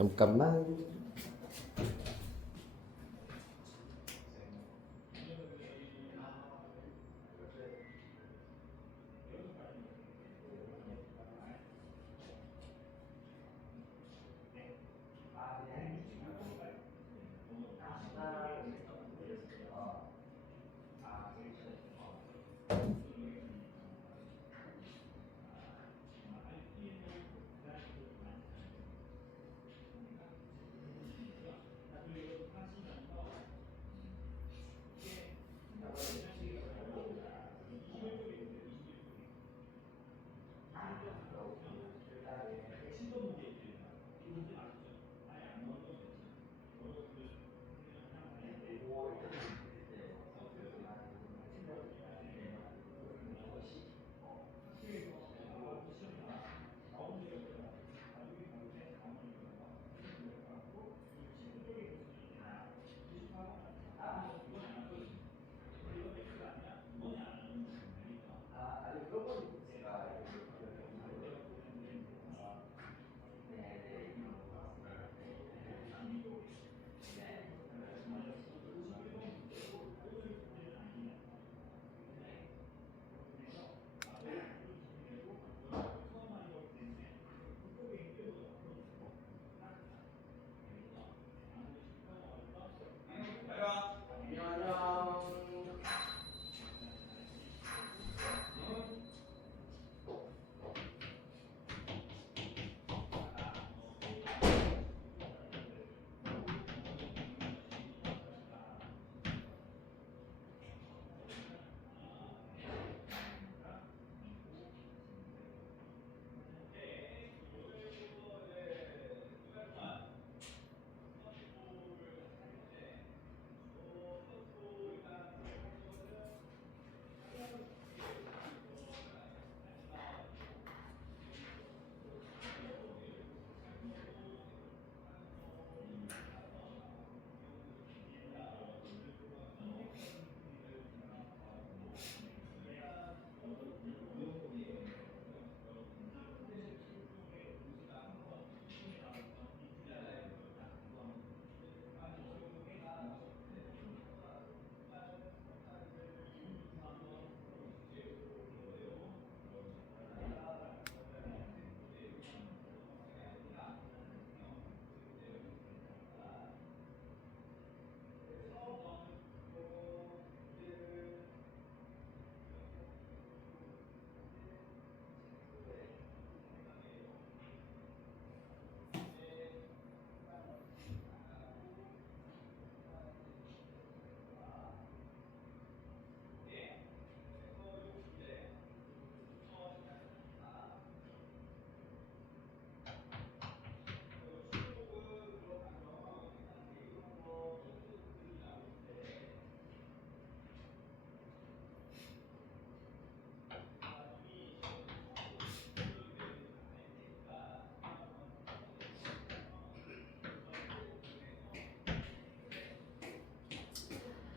잠깐만.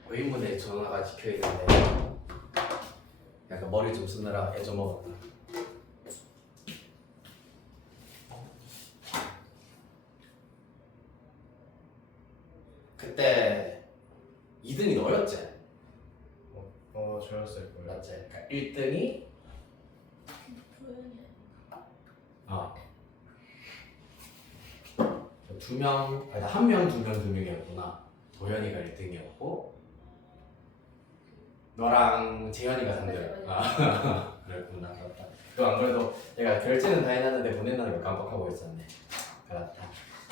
의문에 전화가 지켜있는데 약간 머리 좀 쓰느라 애줘먹었다. 그때 2등이 너였지? 저였을 거예요. 맞지? 그러니까 1등이 두 명, 아니 한 명, 두 명, 두 명이었구나. 도현이가 1등이었고 너랑 재현이가 3등. 아 그랬구나. 그렇다. 또 안 그래도 내가 결제는 다 해놨는데 보낸다는 걸 깜빡하고 있었네. 그렇다.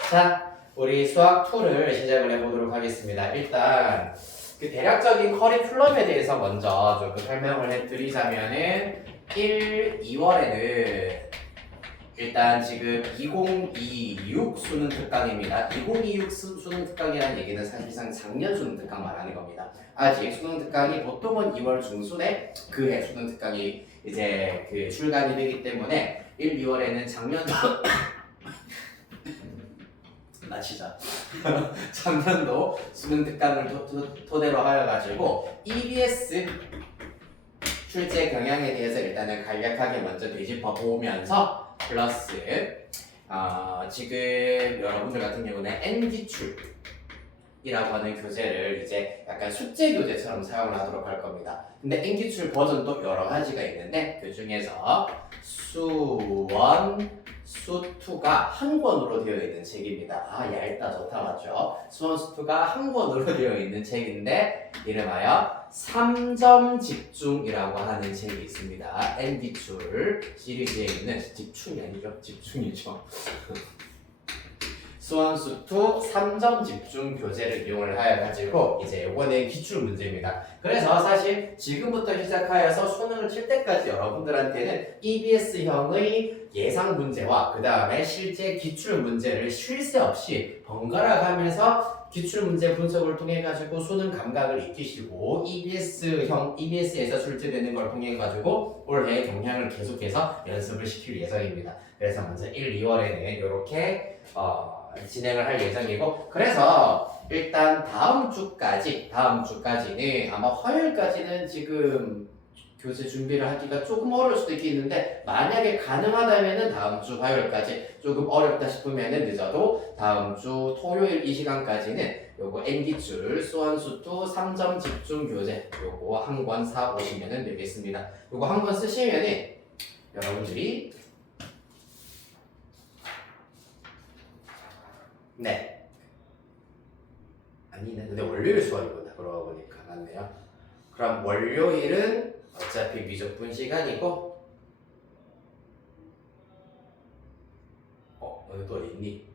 자, 우리 수학 2를 시작을 해보도록 하겠습니다. 일단 그 대략적인 커리큘럼에 대해서 먼저 조금 설명을 해드리자면은 2월에는 일단 지금 2026 수능 특강입니다. 2026 수능 특강이라는 얘기는 사실상 작년 수능 특강 말하는 겁니다. 아직 수능 특강이 보통은 2월 중순에 그 해 수능 특강이 이제 그 출간이 되기 때문에 1, 2월에는 작년도 마치자. 작년도 수능 특강을 토대로 하여가지고 EBS 출제 경향에 대해서 일단은 간략하게 먼저 되짚어 보면서 플러스 지금 여러분들 같은 경우는 N기출이라고 하는 교재를 이제 약간 숙제 교재처럼 사용을 하도록 할 겁니다. 근데 N기출 버전도 여러 가지가 있는데 그 중에서 수원, 수2가 한 권으로 되어 있는 책입니다. 얇다 좋다 맞죠? 수원, 수2가 한 권으로 되어 있는 책인데 이름하여 3점 집중이라고 하는 책이 있습니다. N기출 시리즈에 있는 집중이 아니죠? 집중이죠. 수원수2 3점 집중 교재를 이용을 하여가지고 이제 요거는 기출 문제입니다. 그래서 사실 지금부터 시작하여서 수능을 칠 때까지 여러분들한테는 EBS형의 예상 문제와 그 다음에 실제 기출 문제를 쉴 새 없이 번갈아 가면서 기출 문제 분석을 통해 가지고 수능 감각을 익히시고 EBS에서 출제되는 걸 통해 가지고 올해 경향을 계속해서 연습을 시킬 예정입니다. 그래서 먼저 1, 2월에는 이렇게 진행을 할 예정이고 그래서 일단 다음 주까지는 아마 화요일까지는 지금 교재 준비를 하기가 조금 어려울 수도 있겠는데 만약에 가능하다면은 다음 주 화요일까지 조금 어렵다 싶으면은 늦어도 다음 주 토요일 이 시간까지는 요거 N기출 수원수2 3점 집중 교재 요거 한 권 사 오시면은 되겠습니다. 요거 한 권 쓰시면은 여러분들이 네. 아니네. 근데 월요일 수업이구나. 그러고 보니까 맞네요. 그럼 월요일은 어차피 미적분 시간이고 오늘 또 있니?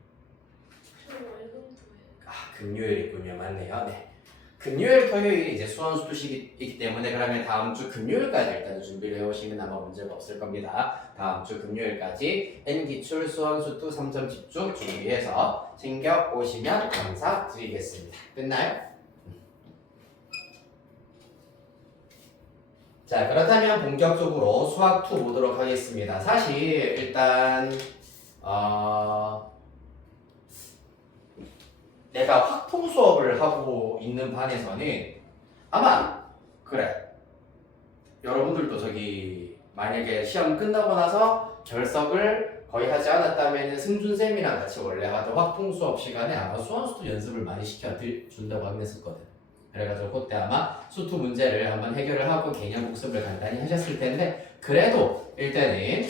금요일이군요. 맞네요. 네. 금요일, 토요일이 이제 수원수시이기 때문에 그러면 다음 주 금요일까지 일단 준비를 해오시면 아마 문제가 없을 겁니다. 다음 주 금요일까지 N기출 수원수2 3점 집중 준비해서 챙겨 오시면 감사드리겠습니다. 끝나요? 자, 그렇다면 본격적으로 수학2 보도록 하겠습니다. 사실 일단 내가 확통 수업을 하고 있는 반에서는 아마 그래 여러분들도 저기 만약에 시험 끝나고 나서 결석을 거의 하지 않았다면 승준쌤이랑 같이 원래 하던 확통 수업 시간에 아마 수원수도 연습을 많이 시켜준다고 하긴 했었거든. 그래가지고 그때 아마 수투 문제를 한번 해결을 하고 개념 복습을 간단히 하셨을 텐데 그래도 일단은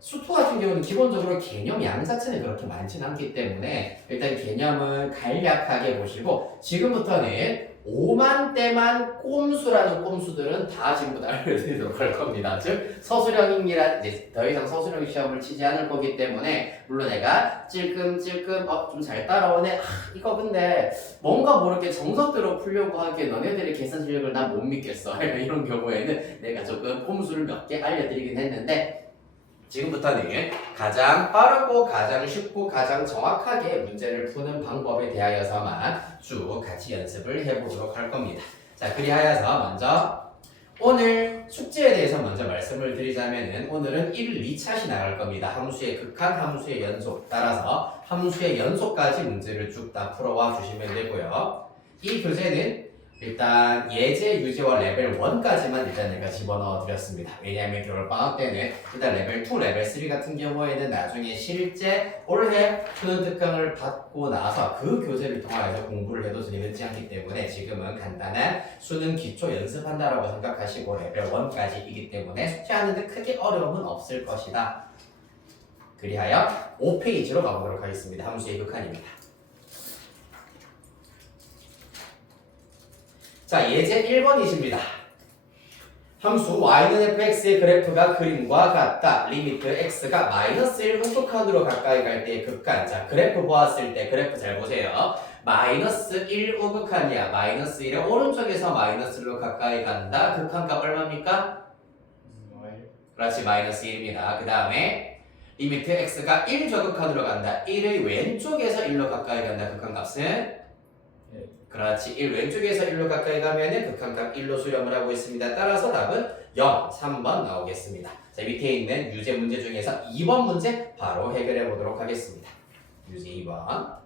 수투 같은 경우는 기본적으로 개념 양 자체는 그렇게 많지는 않기 때문에 일단 개념은 간략하게 보시고 지금부터는 5만 대만 꼼수라는 꼼수들은 다 지금부터 알려드리도록 할 겁니다. 즉 서술형이라 이제 더 이상 서술형 시험을 치지 않을 거기 때문에 물론 내가 찔끔찔끔 좀 잘 따라오네 이거 근데 뭔가 모르게 정석대로 풀려고 하기에 너네들의 계산 실력을 난 못 믿겠어 이런 경우에는 내가 조금 꼼수를 몇 개 알려드리긴 했는데 지금부터는 가장 빠르고 가장 쉽고 가장 정확하게 문제를 푸는 방법에 대하여서만 쭉 같이 연습을 해보도록 할 겁니다. 자, 그리하여서 먼저 오늘 숙제에 대해서 먼저 말씀을 드리자면은 오늘은 1, 2차시 나갈 겁니다. 함수의 극한, 함수의 연속 따라서 함수의 연속까지 문제를 쭉 다 풀어와 주시면 되고요. 이 교재는 일단 예제, 유제와 레벨 1까지만 일단 내가 집어넣어 드렸습니다. 왜냐하면 겨울방학 때는 일단 레벨 2, 레벨 3 같은 경우에는 나중에 실제 올해 수능 특강을 받고 나서 그 교재를 통해서 공부를 해도 되지 않기 때문에 지금은 간단한 수능 기초 연습한다라고 생각하시고 레벨 1까지이기 때문에 숙제하는데 크게 어려움은 없을 것이다. 그리하여 5페이지로 가보도록 하겠습니다. 함수의 극한입니다. 자, 예제 1번이십니다. 함수 y는 fx의 그래프가 그림과 같다. 리미트 x가 마이너스 1 우극한으로 가까이 갈 때의 극한. 자, 그래프 보았을 때 그래프 잘 보세요. 마이너스 1 우극한이야. 마이너스 1의 오른쪽에서 마이너스 1로 가까이 간다. 극한값 얼마입니까? 그렇지, 마이너스 1입니다. 그 다음에 리미트 x가 1 저극한으로 간다. 1의 왼쪽에서 1로 가까이 간다. 극한값은? 그렇지. 1 왼쪽에서 1로 가까이 가면은 극한값 1로 수렴을 하고 있습니다. 따라서 답은 0, 3번 나오겠습니다. 자, 밑에 있는 유제 문제 중에서 2번 문제 바로 해결해 보도록 하겠습니다. 유제 2번.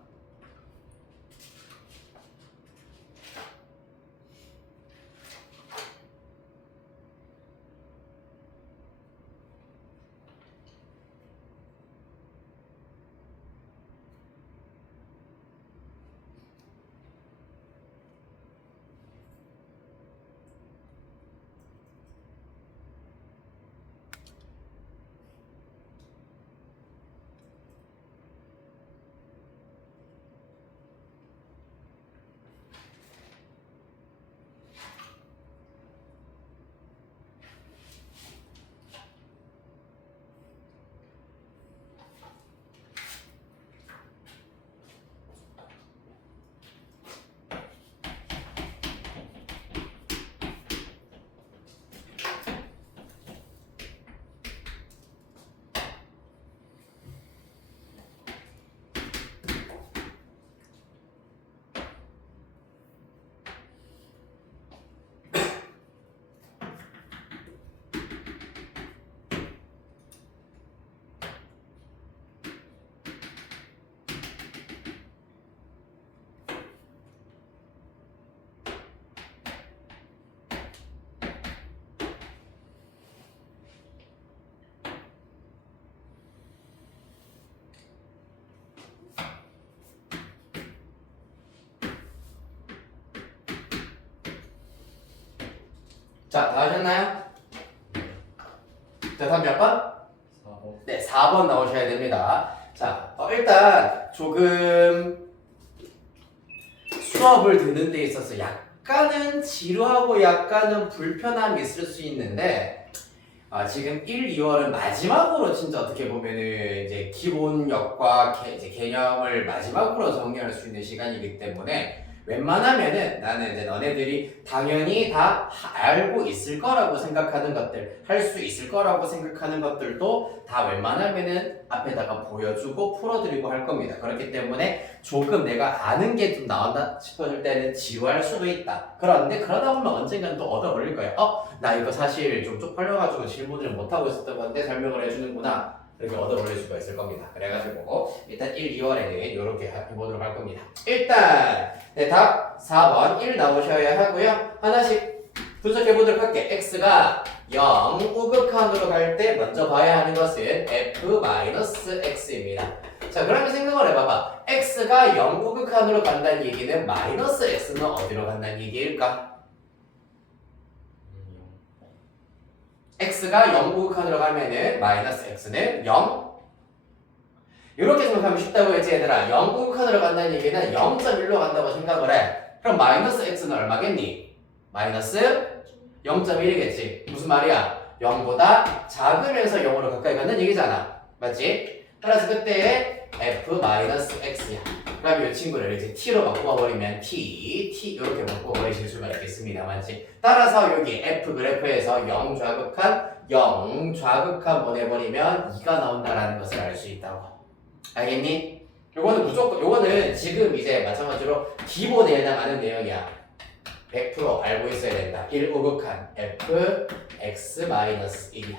자, 다 하셨나요? 자, 다음 몇 번? 4번. 네, 4번 나오셔야 됩니다. 자, 일단 조금 수업을 듣는 데 있어서 약간은 지루하고 약간은 불편함이 있을 수 있는데 지금 1, 2월은 마지막으로 진짜 어떻게 보면은 이제 기본역과 이제 개념을 마지막으로 정리할 수 있는 시간이기 때문에 웬만하면은 나는 이제 너네들이 당연히 다 알고 있을 거라고 생각하는 것들, 할 수 있을 거라고 생각하는 것들도 다 웬만하면은 앞에다가 보여주고 풀어드리고 할 겁니다. 그렇기 때문에 조금 내가 아는 게 좀 나온다 싶어질 때는 지루할 수도 있다. 그런데 그러다 보면 언젠간 또 얻어 걸릴 거야. 나 이거 사실 좀 쪽팔려가지고 질문을 못하고 있었던 건데 설명을 해주는구나. 이렇게 얻어 걸릴 수가 있을 겁니다. 그래가지고 일단 1, 2월에는 이렇게 해보도록 할 겁니다. 일단 네, 답 4번 1 나오셔야 하고요. 하나씩 분석해보도록 할게. x가 0 우극한으로 갈 때 먼저 봐야 하는 것은 f-x입니다. 자, 그러면 생각을 해봐봐. x가 0 우극한으로 간다는 얘기는 마이너스 x는 어디로 간다는 얘기일까? x가 0 우극한으로 가면은 마이너스 x는 0. 이렇게 생각하면 쉽다고 했지 얘들아. 0 우극한으로 간다는 얘기는 0.1로 간다고 생각을 해. 그럼 마이너스 x는 얼마겠니? 마이너스 0.1이겠지. 무슨 말이야? 0보다 작으면서 0으로 가까이 간다는 얘기잖아. 맞지? 따라서 그때 f-x야. 그럼 이 친구를 이제 t로 바꿔버리면 t 이렇게 바꿔버리실 수가 있겠습니다. 맞지? 따라서 여기 f 그래프에서 0 좌극한 보내버리면 2가 나온다라는 것을 알 수 있다고. 알겠니? 요거는 무조건, 요거는 지금 이제 마찬가지로 기본에 해당하는 내용이야. 100% 알고 있어야 된다. 1 우극한 f x-1이야.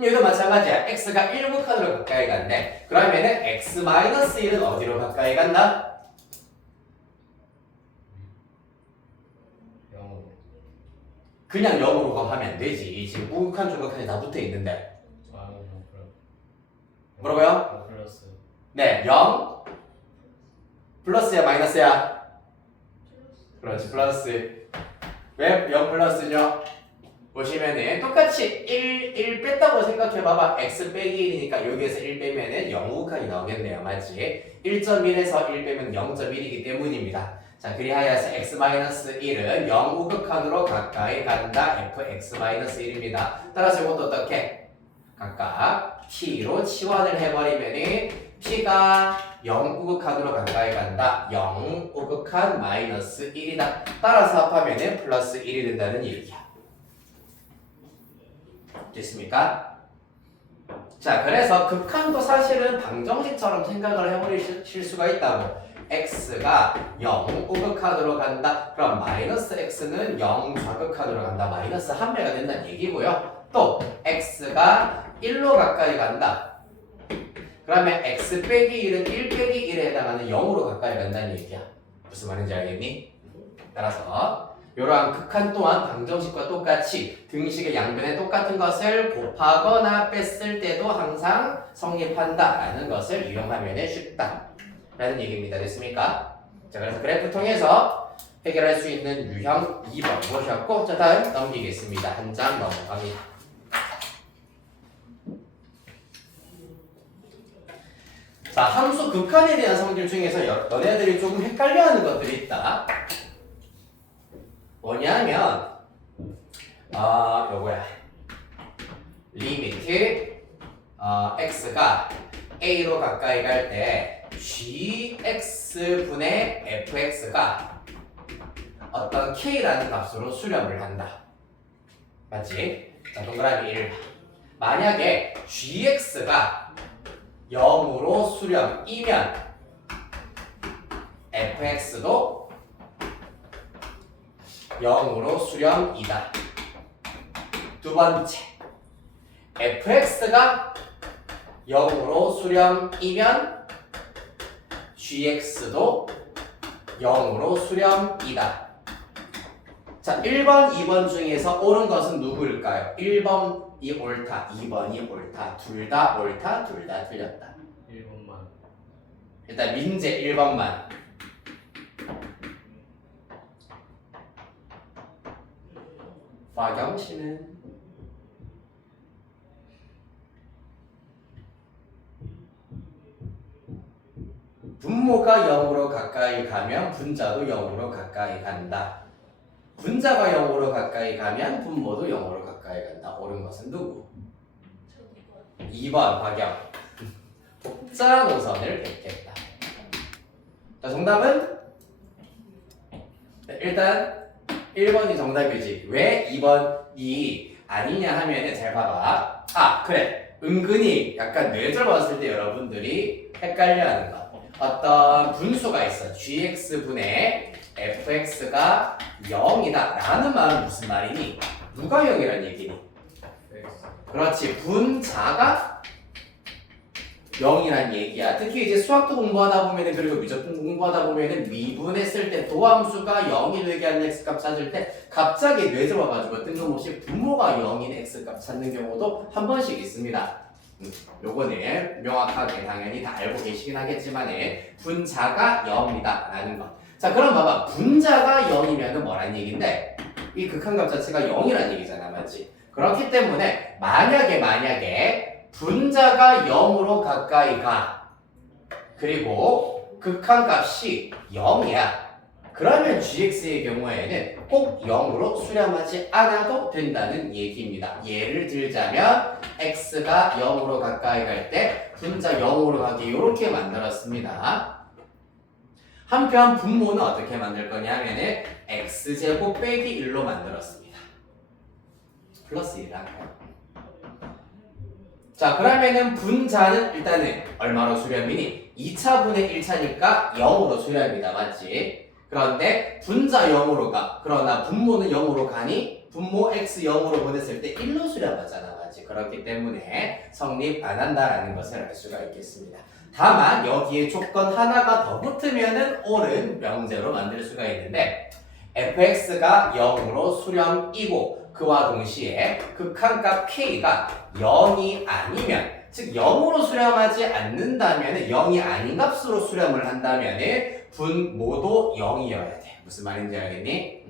얘도 마찬가지야. x가 1 우극한으로 가까이 간대. 그러면은 x-1은 어디로 가까이 간다? 0으로. 그냥 0으로 하면 되지. 지금 우극한 좌극한이 다 붙어 있는데. 아, 0 플러스. 뭐라고요? 0 플러스. 네, 0 플러스야 마이너스야? 그렇지, 플러스. 왜 0 플러스죠? 보시면은 똑같이 1 뺐다고 생각해봐봐. x 빼기 1이니까 여기에서 1 빼면은 0 우극한이 나오겠네요. 맞지? 1.1에서 1 빼면 0.1이기 때문입니다. 자, 그리하여서 x-1은 0 우극한으로 가까이 간다. fx-1입니다. 따라서 이것도 어떻게? 각각 t로 치환을 해버리면은 t가 0 우극한으로 가까이 간다. 0 우극한 마이너스 1이다. 따라서 합하면은 플러스 1이 된다는 얘기야. 됐습니까? 자, 그래서 극한도 사실은 방정식처럼 생각을 해버리실 수가 있다고. x가 0 우극한으로 간다. 그럼 마이너스 x는 0 좌극한으로 간다. 마이너스 1배가 된다는 얘기고요. 또 x가 1로 가까이 간다. 그러면 x 빼기 1은 1 빼기 1에 해당하는 0으로 가까이 간다는 얘기야. 무슨 말인지 알겠니? 따라서 이러한 극한 또한 방정식과 똑같이 등식의 양변에 똑같은 것을 곱하거나 뺐을 때도 항상 성립한다라는 것을 이용하면 쉽다 라는 얘기입니다. 됐습니까? 자, 그래서 그래프 통해서 해결할 수 있는 유형 2번 보셨고, 자, 다음 넘기겠습니다. 한 장 넘어갑니다. 자, 함수 극한에 대한 성질 중에서 너네들이 조금 헷갈려하는 것들이 있다. 뭐냐면 요거야. 리미트 x가 a로 가까이 갈 때 gx분의 fx가 어떤 k라는 값으로 수렴을 한다. 맞지? 자, 동그라미 1. 만약에 gx가 0으로 수렴이면 fx도 0으로 수렴이다. 두 번째, fx가 0으로 수렴이면 gx도 0으로 수렴이다. 자, 1번, 2번 중에서 옳은 것은 누구일까요? 1번이 옳다, 2번이 옳다, 둘 다 옳다, 둘 다 틀렸다. 1번만. 일단 민재 1번만. 화경씨는 분모가 0으로 가까이 가면 분자도 0으로 가까이 간다. 분자가 0으로 가까이 가면 분모도 0으로 가까이 간다. 옳은 것은 누구? 2번 화경. 복자 노선을 뱉겠다. 자, 정답은? 네, 일단 1번이 정답이지. 왜 2번이 아니냐 하면은 잘 봐봐. 아, 그래. 은근히 약간 뇌절 봤을 때 여러분들이 헷갈려하는 것. 어떤 분수가 있어. gx분의 fx가 0이다 라는 말은 무슨 말이니? 누가 0이란 얘기니? 그렇지. 분자가 0이란 얘기야. 특히 이제 수학도 공부하다 보면은 그리고 미적분 공부하다 보면은 미분했을 때 도함수가 0이 되게 하는 x값 찾을 때 갑자기 뇌절 와가지고 뜬금없이 분모가 0인 x값 찾는 경우도 한 번씩 있습니다. 요거는 명확하게 당연히 다 알고 계시긴 하겠지만 분자가 0이다 라는 것. 자, 그럼 봐봐. 분자가 0이면은 뭐란 얘기인데 이 극한값 자체가 0이란 얘기잖아, 맞지? 그렇기 때문에 만약에 분자가 0으로 가까이 가 그리고 극한값이 0이야. 그러면 gx의 경우에는 꼭 0으로 수렴하지 않아도 된다는 얘기입니다. 예를 들자면 x가 0으로 가까이 갈 때 분자 0으로 가게 이렇게 만들었습니다. 한편 분모는 어떻게 만들 거냐 하면은 x제곱 빼기 1로 만들었습니다. 플러스 1을 할까요? 자, 그러면은 분자는 일단은 얼마로 수렴이니? 2차분의 1차니까 0으로 수렴이다. 맞지? 그런데 분자 0으로 가. 그러나 분모는 0으로 가니? 분모 x 0으로 보냈을 때 1로 수렴하잖아. 맞지? 그렇기 때문에 성립 안 한다라는 것을 알 수가 있겠습니다. 다만 여기에 조건 하나가 더 붙으면은 옳은 명제로 만들 수가 있는데 fx가 0으로 수렴이고 그와 동시에 극한값 k가 0이 아니면 즉 0으로 수렴하지 않는다면 0이 아닌 값으로 수렴을 한다면 분모도 0이어야 돼. 무슨 말인지 알겠니?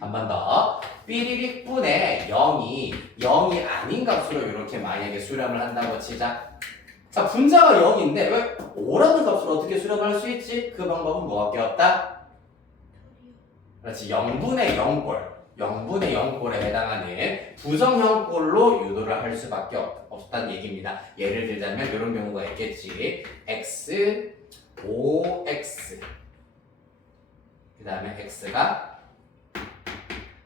한 번 더. 삐리릭 분의 0이 아닌 값으로 이렇게 만약에 수렴을 한다고 치자. 자, 분자가 0인데 왜 5라는 값으로 어떻게 수렴할 수 있지? 그 방법은 뭐밖에 없다? 그렇지. 0분의 0꼴. 0분의 0꼴에 해당하는 부정형꼴로 유도를 할 수밖에 없다는 얘기입니다. 예를 들자면 이런 경우가 있겠지. x, 5x 그 다음에 x가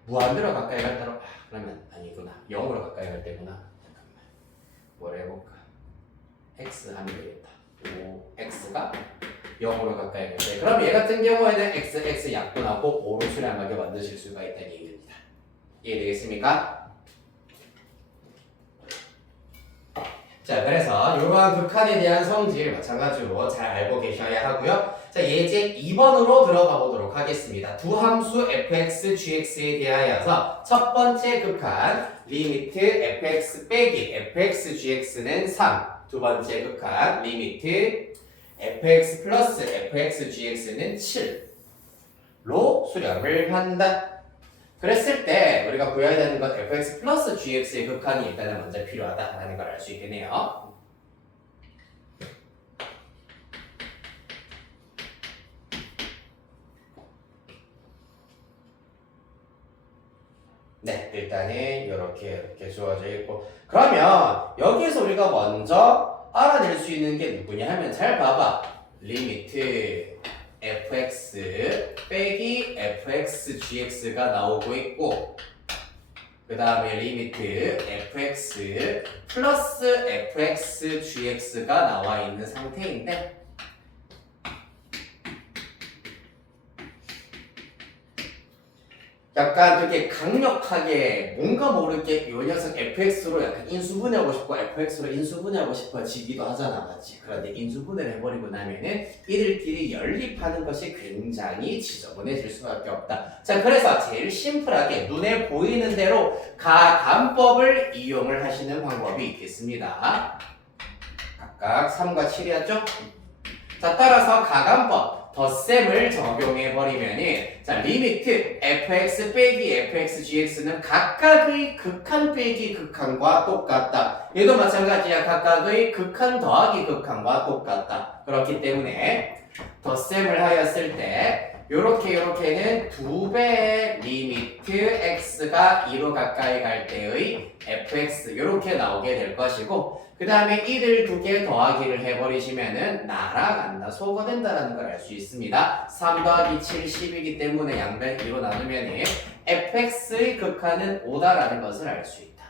무한대로 가까이 갈 때로 그러면 아니구나. 0으로 가까이 갈 때구나. 잠깐만. 뭘 해볼까? x 하면 되겠다. 5x가 0으로 가까이 갈 때. 그럼 얘 같은 경우에는 x 약분하고 5로 수렴하게 만드실 수가 있다는 얘기입니다. 이해되겠습니까? 자, 그래서 이러한 극한에 대한 성질 마찬가지로 잘 알고 계셔야 하고요. 자, 예제 2번으로 들어가 보도록 하겠습니다. 두 함수 fx, gx에 대하여서 첫 번째 극한 리미트 fx 빼기 fx, gx는 3. 두 번째 극한 리미트 fx 플러스 fx, gx는 7로 수렴을 한다. 그랬을 때 우리가 구해야 되는 건 fx 플러스 gx의 극한이 일단은 먼저 필요하다라는 걸 알 수 있겠네요. 네, 일단은 이렇게 주어져 있고 그러면 여기에서 우리가 먼저 알아낼 수 있는 게 누구냐 하면 잘 봐봐. 리미트 fx 빼기 fx gx가 나오고 있고 그 다음에 리미트 fx 플러스 fx gx가 나와 있는 상태인데 약간 되게 강력하게 뭔가 모르게 이 녀석 fx로 약간 인수분해하고 싶고 fx로 인수분해하고 싶어지기도 하잖아, 맞지? 그런데 인수분해를 해버리고 나면은 이들끼리 연립하는 것이 굉장히 지저분해질 수밖에 없다. 자, 그래서 제일 심플하게 눈에 보이는 대로 가감법을 이용을 하시는 방법이 있겠습니다. 각각 3과 7이었죠? 자, 따라서 가감법 덧셈을 적용해버리면은 자 리미트 fx 빼기 fx gx는 각각의 극한 빼기 극한과 똑같다. 얘도 마찬가지야. 각각의 극한 더하기 극한과 똑같다. 그렇기 때문에 덧셈을 하였을 때 요렇게는 2배의 리미트 x가 2로 가까이 갈 때의 fx 요렇게 나오게 될 것이고 그 다음에 이들 두 개 더하기를 해버리시면은 날아간다, 소거된다라는 걸 알 수 있습니다. 3 더하기 7, 10이기 때문에 양변 2로 나누면 fx의 극한은 5다라는 것을 알 수 있다.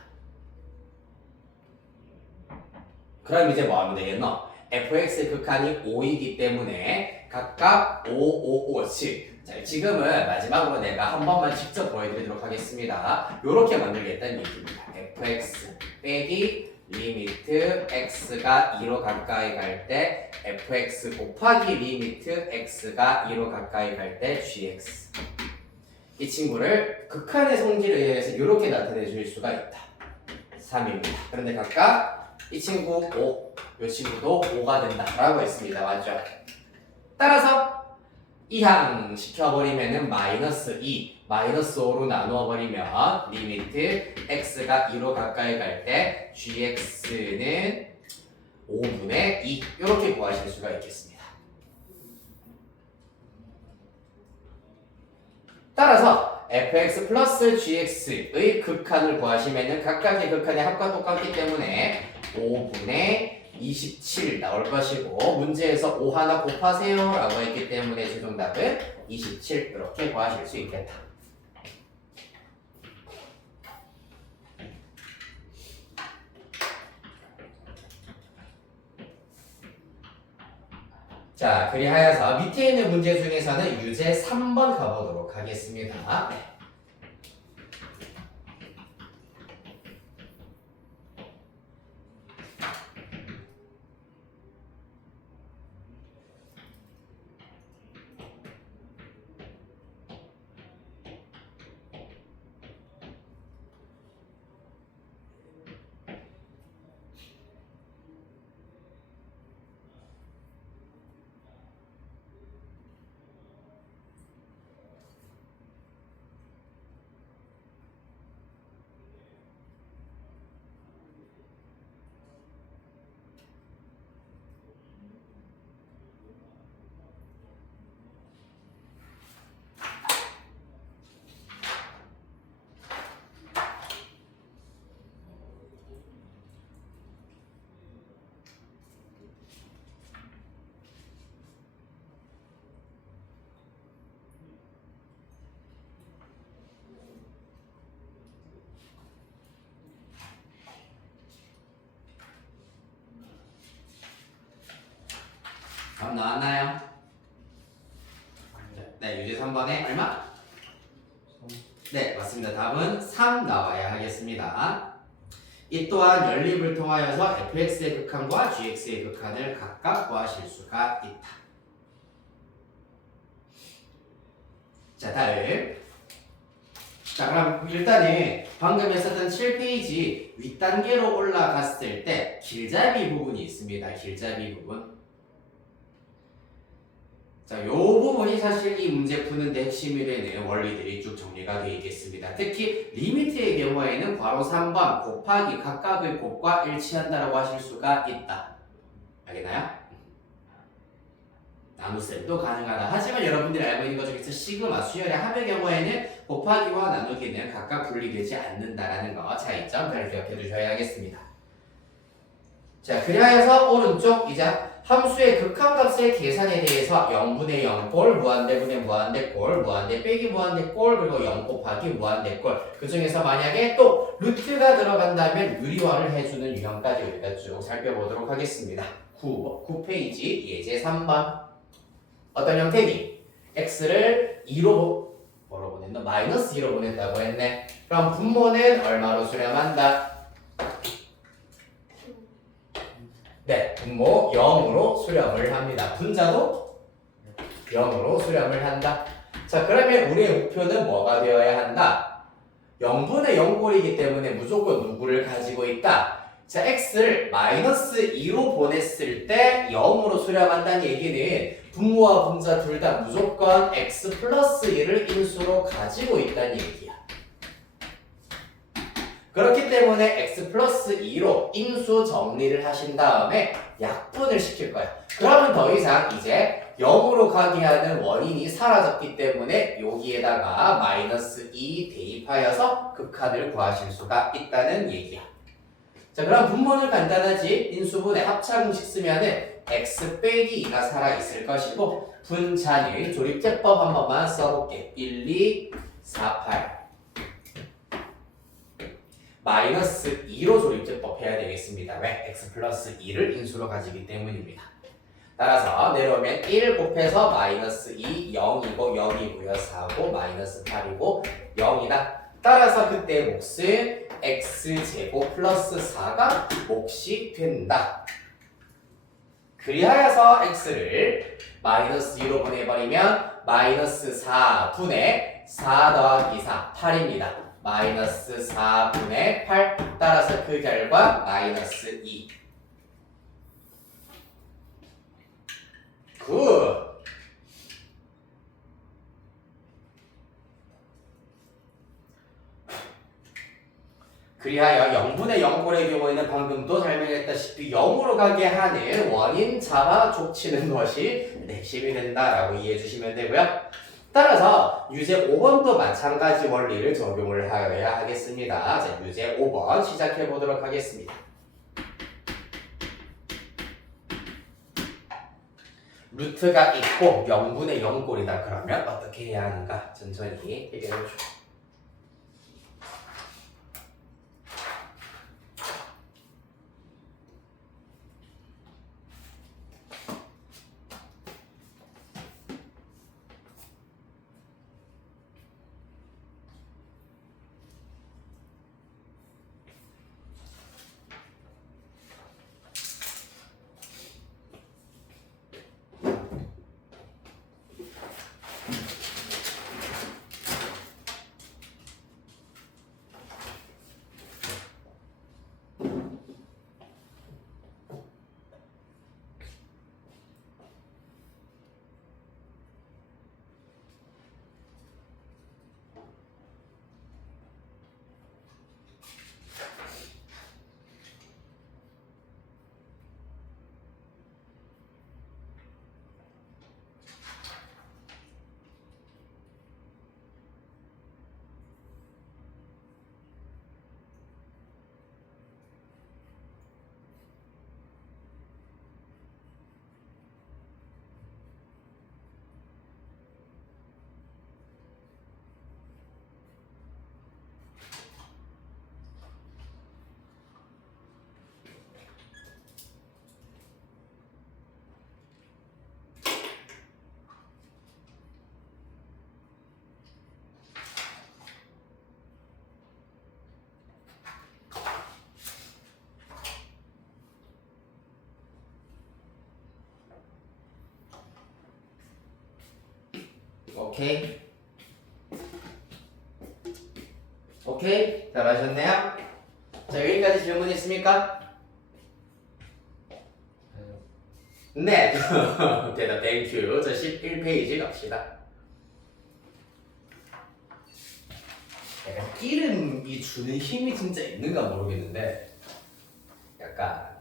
그럼 이제 뭐 하면 되겠노? fx의 극한이 5이기 때문에 각각 5, 5, 5씩. 자, 지금은 마지막으로 내가 한 번만 직접 보여드리도록 하겠습니다. 요렇게 만들겠다는 얘기입니다. fx 빼기 리미트 x가 2로 가까이 갈 때 fx 곱하기 리미트 x가 2로 가까이 갈 때 gx. 이 친구를 극한의 성질에 의해서 이렇게 나타내 줄 수가 있다. 3입니다. 그런데 각각 이 친구 5, 이 친구도 5가 된다 라고 했습니다. 맞죠? 따라서 이항 시켜버리면은 마이너스 2, 마이너스 5로 나누어버리면 리미트 x가 2로 가까이 갈 때 gx는 5분의 2 이렇게 구하실 수가 있겠습니다. 따라서 fx 플러스 gx의 극한을 구하시면은 각각의 극한의 합과 똑같기 때문에 5분의 27 나올 것이고 문제에서 5 하나 곱하세요 라고 했기 때문에 최종답은 27 이렇게 구하실 수 있겠다. 자, 그리하여서 밑에 있는 문제 중에서는 유제 3번 가보도록 하겠습니다. 답 나왔나요? 네, 유제 3번에 얼마? 네, 맞습니다. 답은 3 나와야 하겠습니다. 이 또한 연립을 통하여서 fx의 극한과 gx의 극한을 각각 구하실 수가 있다. 자, 다음. 자, 그럼 일단은 방금 했었던 7페이지 윗단계로 올라갔을 때 길잡이 부분이 있습니다. 길잡이 부분. 자, 요 부분이 사실 이 문제 푸는데 핵심이 되는 원리들이 쭉 정리가 되어 있겠습니다. 특히 리미트의 경우에는 괄호 3번 곱하기 각각의 곱과 일치한다라고 하실 수가 있다. 알겠나요? 나눗셈도 가능하다. 하지만 여러분들이 알고 있는 것 중에서 시그마 수열의 합의 경우에는 곱하기와 나누기는 각각 분리되지 않는다라는 거 차이점 잘 기억해 두셔야겠습니다. 자, 그리하여서 오른쪽 이제 함수의 극한값의 계산에 대해서 0분의 0꼴, 무한대분의 무한대꼴, 무한대 빼기 무한대꼴, 그리고 0 곱하기 무한대꼴 그 중에서 만약에 또 루트가 들어간다면 유리화를 해주는 유형까지 우리가 쭉 살펴보도록 하겠습니다. 9페이지 예제 3번 어떤 형태니? x를 2로 뭐로 보냈나? 마이너스 2로 보냈다고 했네. 그럼 분모는 얼마로 수렴한다? 네, 분모 0으로 수렴을 합니다. 분자도 0으로 수렴을 한다. 자, 그러면 우리의 목표는 뭐가 되어야 한다? 0분의 0꼴이기 때문에 무조건 누구를 가지고 있다? 자, x를 마이너스 2로 보냈을 때 0으로 수렴한다는 얘기는 분모와 분자 둘 다 무조건 x 플러스 1을 인수로 가지고 있다는 얘기야. 그렇기 때문에 x 플러스 2로 인수 정리를 하신 다음에 약분을 시킬 거야. 그러면 더 이상 이제 0으로 가게 하는 원인이 사라졌기 때문에 여기에다가 마이너스 2 대입하여서 극한을 구하실 수가 있다는 얘기야. 자, 그럼 분모는 간단하지. 인수분해 합차공식 쓰면은 x 빼기 2가 살아있을 것이고 분자는 조립제법 한 번만 써볼게. 1, 2, 4, 8 마이너스 2로 조립제법 해야 되겠습니다. 왜? x 플러스 2를 인수로 가지기 때문입니다. 따라서 내려오면 1 곱해서 마이너스 2, 0이고 0이고요. 4고 마이너스 8이고 0이다. 따라서 그때 몫은 x제곱 플러스 4가 몫이 된다. 그리하여서 x를 마이너스 2로 보내버리면 마이너스 4분의 4 더하기 4, 8입니다. 마이너스 4분의 8 따라서 그 결과 마이너스 2. 굿. 그리하여 0분의 0꼴의 경우에는 방금도 설명했다시피 0으로 가게 하는 원인 잡아 족치는 것이 내심이 된다라고 이해해 주시면 되고요. 따라서 유제 5번도 마찬가지 원리를 적용을 하여야 하겠습니다. 자, 유제 5번 시작해 보도록 하겠습니다. 루트가 있고 0분의 0꼴이다. 그러면 어떻게 해야 하는가? 천천히 얘기해 보죠. 오케이. 오케이. 잘하셨네요. 자, 여기까지 질문 있습니까? 네. 대답 땡큐. 저 11페이지 갑시다. 약간 이름이 주는 힘이 진짜 있는가 모르겠는데 약간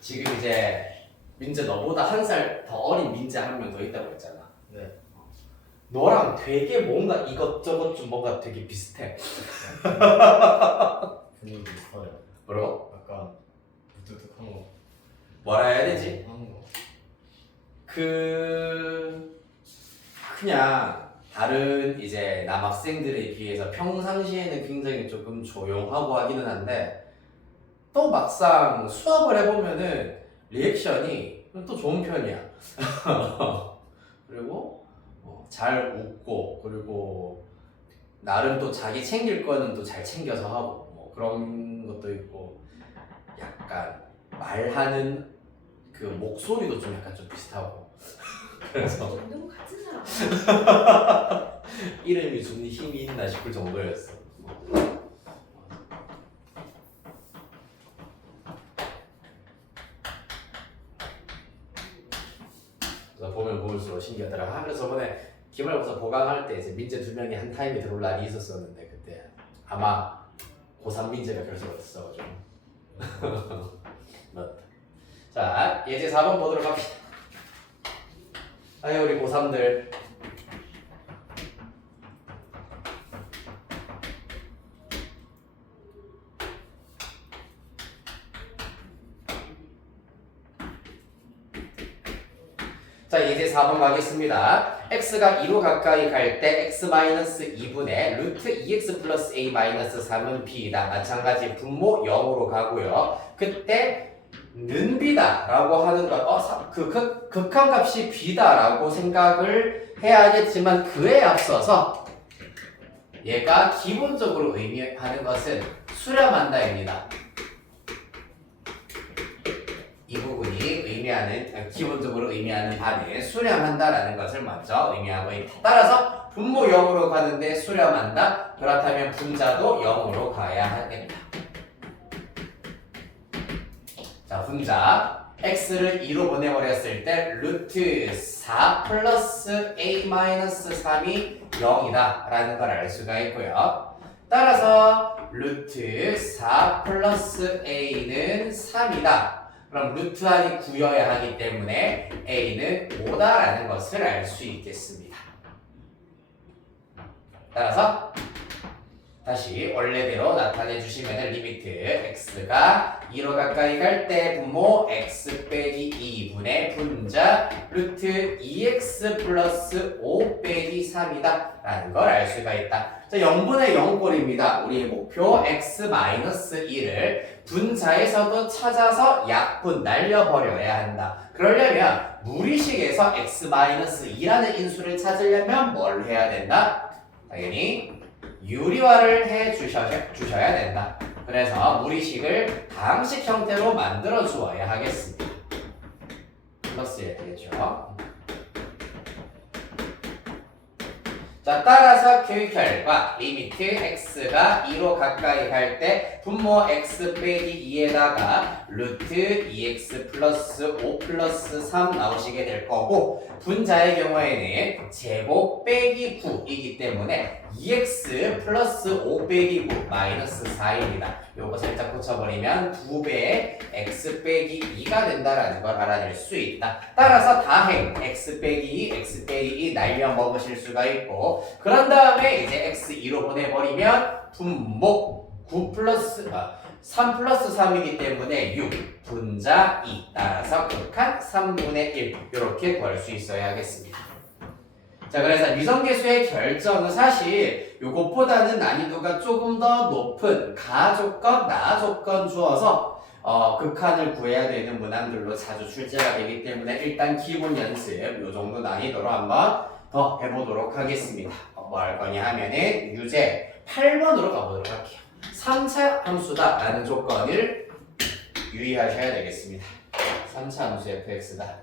지금 이제 민재 너보다 한 살 더 어린 민재 한 명 더 있다고 했잖아. 네. 너랑 되게 뭔가 이것저것 좀 뭔가 되게 비슷해. 분위기 있어요. 뭐라고? 약간 무뚝뚝한 거. 뭐라 해야 되지? 하는 거. 그냥 다른 이제 남학생들에 비해서 평상시에는 굉장히 조금 조용하고 하기는 한데 또 막상 수업을 해보면은 리액션이 또 좋은 편이야. 그리고 잘 웃고 그리고 나름 또 자기 챙길 거는 또 잘 챙겨서 하고 뭐 그런 것도 있고 약간 말하는 그 목소리도 좀 약간 좀 비슷하고 그래서 너무 같은 사람. 이름이 주는 힘이 있나 싶을 정도였어. 그래서 보면 볼수록 신기하더라. 그래서 저번에 기말고사 보강할 때 이제 민재 2명이 한 타임에 들어올 날이 있었었는데 그때 아마 고3 민재가 결석을 했어가지고 맞다. 자 예제 4번 보도록 합시다. 아유 우리 고3들 자 이제 4번 가겠습니다. x가 2로 가까이 갈 때 x-2분의 루트 2x 플러스 a-3은 b이다. 마찬가지 분모 0으로 가고요. 그때 는 b다 라고 하는 것, 극한값이 b다 라고 생각을 해야겠지만 그에 앞서서 얘가 기본적으로 의미하는 것은 수렴한다입니다. 이 부분이 기본적으로 의미하는 바는 수렴한다라는 것을 먼저 의미하고 있다. 따라서 분모 0으로 가는데 수렴한다. 그렇다면 분자도 0으로 가야 하겠다. 자, 분자 x를 2로 보내버렸을 때 루트 4 플러스 a-3이 0이다 라는 걸 알 수가 있고요. 따라서 루트 4 플러스 a는 3이다. 그럼 루트 안이 9여야 하기 때문에 a는 5다라는 것을 알 수 있겠습니다. 따라서 다시 원래대로 나타내 주시면 리미트 x가 2로 가까이 갈 때 분모 x 빼기 2분의 분자 루트 2x 플러스 5 빼기 3이다 라는 걸 알 수가 있다. 자, 0분의 0꼴입니다. 우리의 목표 x-1을 분자에서도 찾아서 약분 날려버려야 한다. 그러려면 무리식에서 x-2라는 인수를 찾으려면 뭘 해야 된다? 당연히 유리화를 해 주셔야 된다. 그래서 무리식을 다항식 형태로 만들어 주어야 하겠습니다. 플러스 해야 되겠죠. 자, 따라서 그 결과 리미트 x가 2로 가까이 갈 때 분모 x 빼기 2에다가 루트 2x 플러스 5 플러스 3 나오시게 될 거고 분자의 경우에는 제곱 빼기 9이기 때문에 2x 플러스 5 빼기 9 마이너스 4입니다. 요거 살짝 고쳐버리면 2배의 x 빼기 2가 된다라는 걸 알아낼 수 있다. 따라서 다행 x 빼기 2, x 빼기 2 날려 먹으실 수가 있고 그런 다음에 이제 x 2로 보내버리면 분모 3 플러스 3이기 때문에 6 분자 2 따라서 극한 3분의 1 이렇게 구할 수 있어야 하겠습니다. 자 그래서 미성계수의 결정은 사실 요것보다는 난이도가 조금 더 높은 가조건, 나조건 주어서 극한을 구해야 되는 문항들로 자주 출제가 되기 때문에 일단 기본 연습 요 정도 난이도로 한번 더 해보도록 하겠습니다. 뭐 할 거냐 하면은 유제 8번으로 가보도록 할게요. 3차 함수다 라는 조건을 유의하셔야 되겠습니다. 3차 함수 fx다.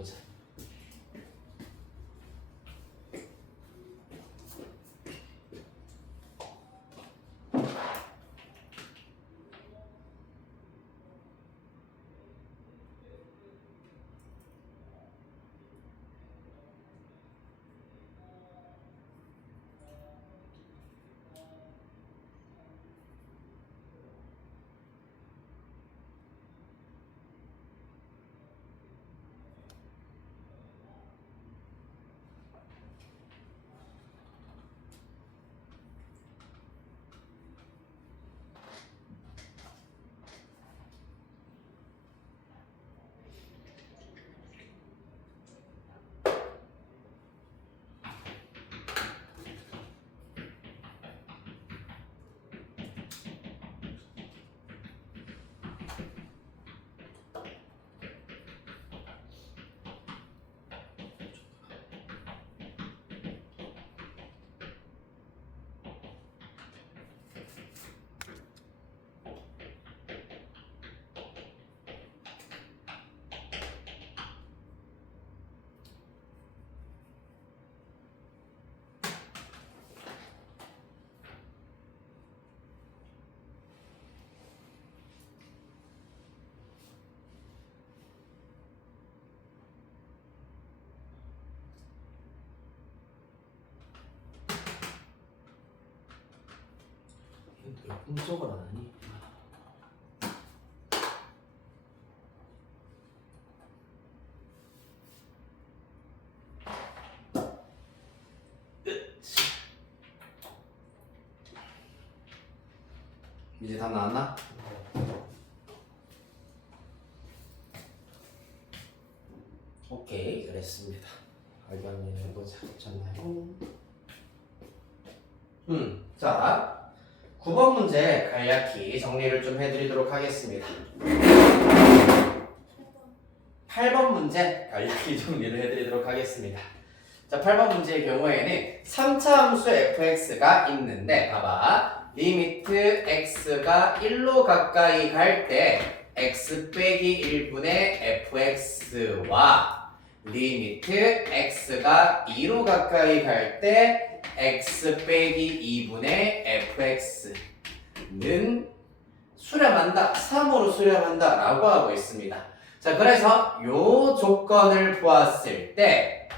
보자. 왜 분석을 안 하니? 이제 다 나왔나? 오케이, 그랬습니다. 알겠네. 해보자. 괜찮나요? 자, 9번 문제 간략히 정리를 좀 해드리도록 하겠습니다. 8번 문제 간략히 정리를 해드리도록 하겠습니다. 자, 8번 문제의 경우에는 3차 함수 fx가 있는데 봐봐. 리미트 x가 1로 가까이 갈 때 x 빼기 1분의 fx와 리미트 x가 2로 가까이 갈 때 x 빼기 2분의 fx는 수렴한다, 3으로 수렴한다 라고 하고 있습니다. 자, 그래서 요 조건을 보았을 때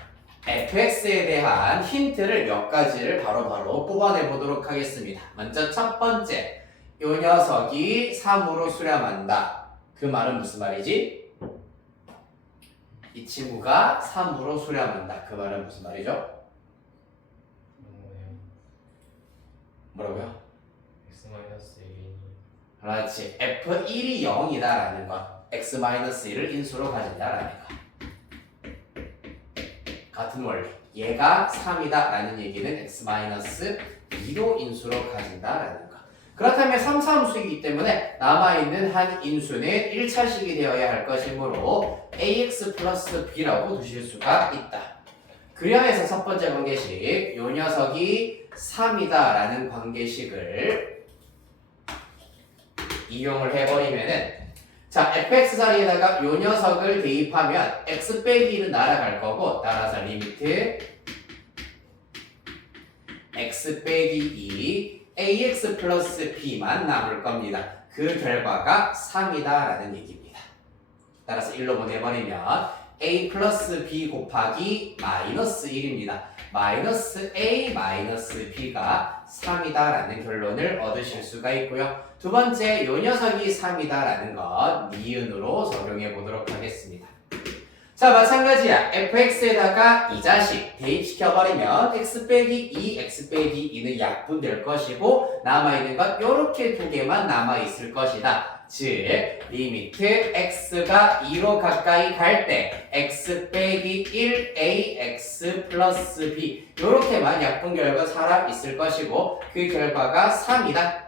fx에 대한 힌트를 몇 가지를 바로바로 뽑아내 보도록 하겠습니다. 먼저 첫 번째, 요 녀석이 3으로 수렴한다. 그 말은 무슨 말이지? 이 친구가 3으로 수렴한다. 그 말은 무슨 말이죠? 뭐라고요? x-1이 그렇지. f1이 0이다라는 것. x-1을 인수로 가진다라는 것. 같은 원리. 얘가 3이다라는 얘기는 x-2로 인수로 가진다라는 것. 그렇다면 3차 함수이기 때문에 남아있는 한 인수는 1차식이 되어야 할 것이므로 ax 플러스 b라고 두실 수가 있다. 그래서 첫 번째 관계식, 요 녀석이 3이다라는 관계식을 이용을 해버리면은, 자, fx 자리에다가 요 녀석을 대입하면 x 빼기 1은 날아갈 거고, 따라서 리미트 x 빼기 2 ax 플러스 b만 남을 겁니다. 그 결과가 3이다라는 얘기입니다. 따라서 1로 보내버리면 a 플러스 b 곱하기 마이너스 1입니다. 마이너스 a 마이너스 b가 3이다라는 결론을 얻으실 수가 있고요. 두 번째, 요 녀석이 3이다라는 것 니은으로 적용해 보도록 하겠습니다. 자, 마찬가지야. fx에다가 이 자식 대입시켜버리면 x 빼기 2, x 빼기 2는 약분될 것이고 남아있는 것 요렇게 두 개만 남아있을 것이다. 즉, 리미트 x가 2로 가까이 갈 때 x 빼기 1 ax 플러스 b 요렇게만 약분 결과 살아있을 것이고 그 결과가 3이다.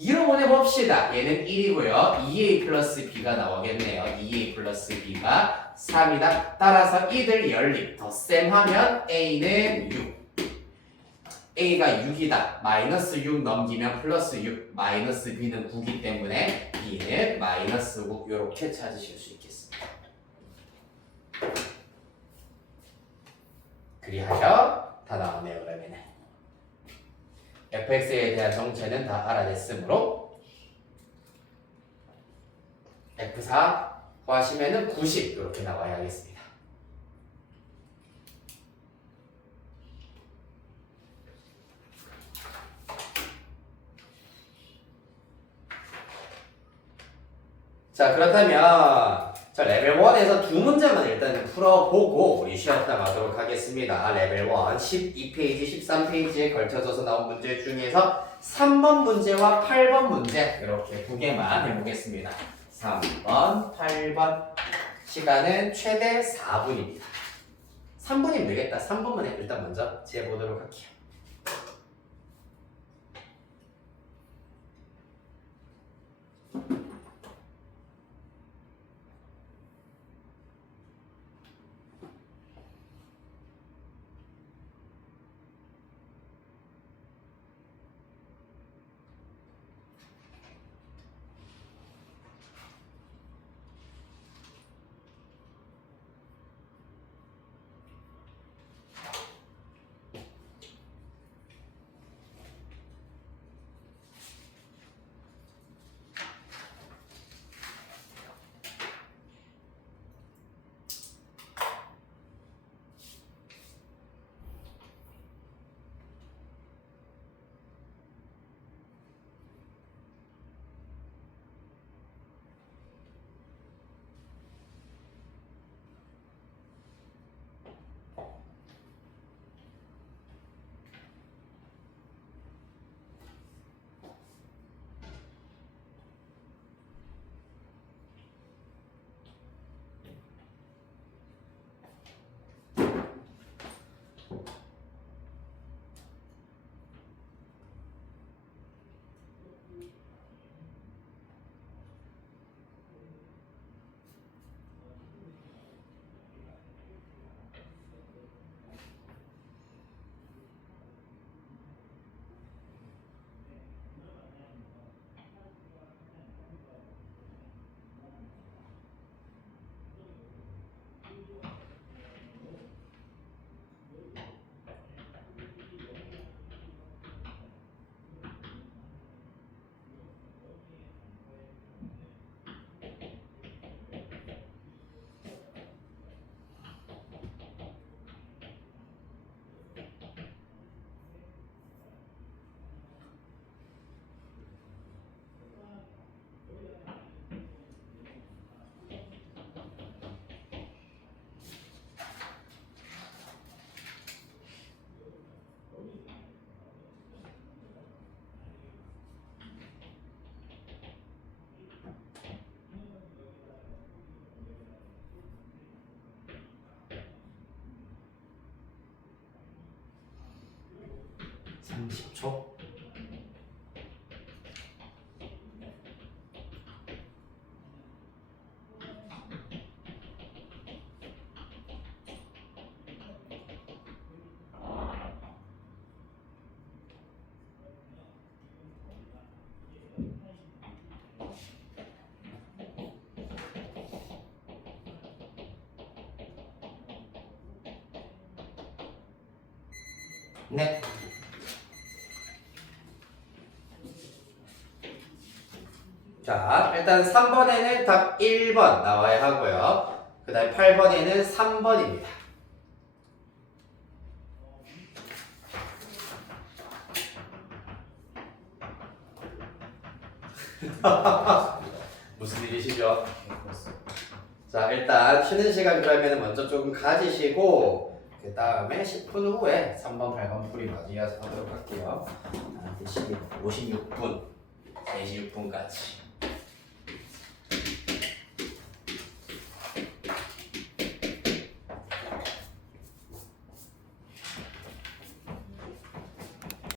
2로 보내봅시다. 얘는 1이고요. 2a 플러스 b가 나오겠네요. 2a 플러스 b가 3이다. 따라서 이들 연립 덧셈하면 a는 6. a가 6이다. 마이너스 6 넘기면 플러스 6. 마이너스 b는 9이기 때문에 b는 마이너스 9. 이렇게 찾으실 수 있겠습니다. 그리하여 다 나오네요. 그러면은 fx에 대한 정체는 다 알아냈으므로 f4 구하시면은 90 이렇게 나와야 하겠습니다. 자, 그렇다면 자, 레벨 1에서 두 문제만 일단 풀어보고 우리 쉬었다 가도록 하겠습니다. 레벨 1 12페이지, 13페이지에 걸쳐져서 나온 문제 중에서 3번 문제와 8번 문제 이렇게 두 개만 해보겠습니다. 3번, 8번 시간은 최대 4분입니다. 3분이면 되겠다. 3분만 일단 먼저 재보도록 할게요. 한 10초. 네. 자, 일단 3번에는 답 1번 나와야 하고요. 그 다음에 8번에는 3번입니다. 무슨 일이시죠? 자, 일단 쉬는 시간 그러면 먼저 조금 가지시고 그 다음에 10분 후에 3번, 8번 풀이 맞이해서 하도록 할게요. 대신 56분, 3시 6분까지.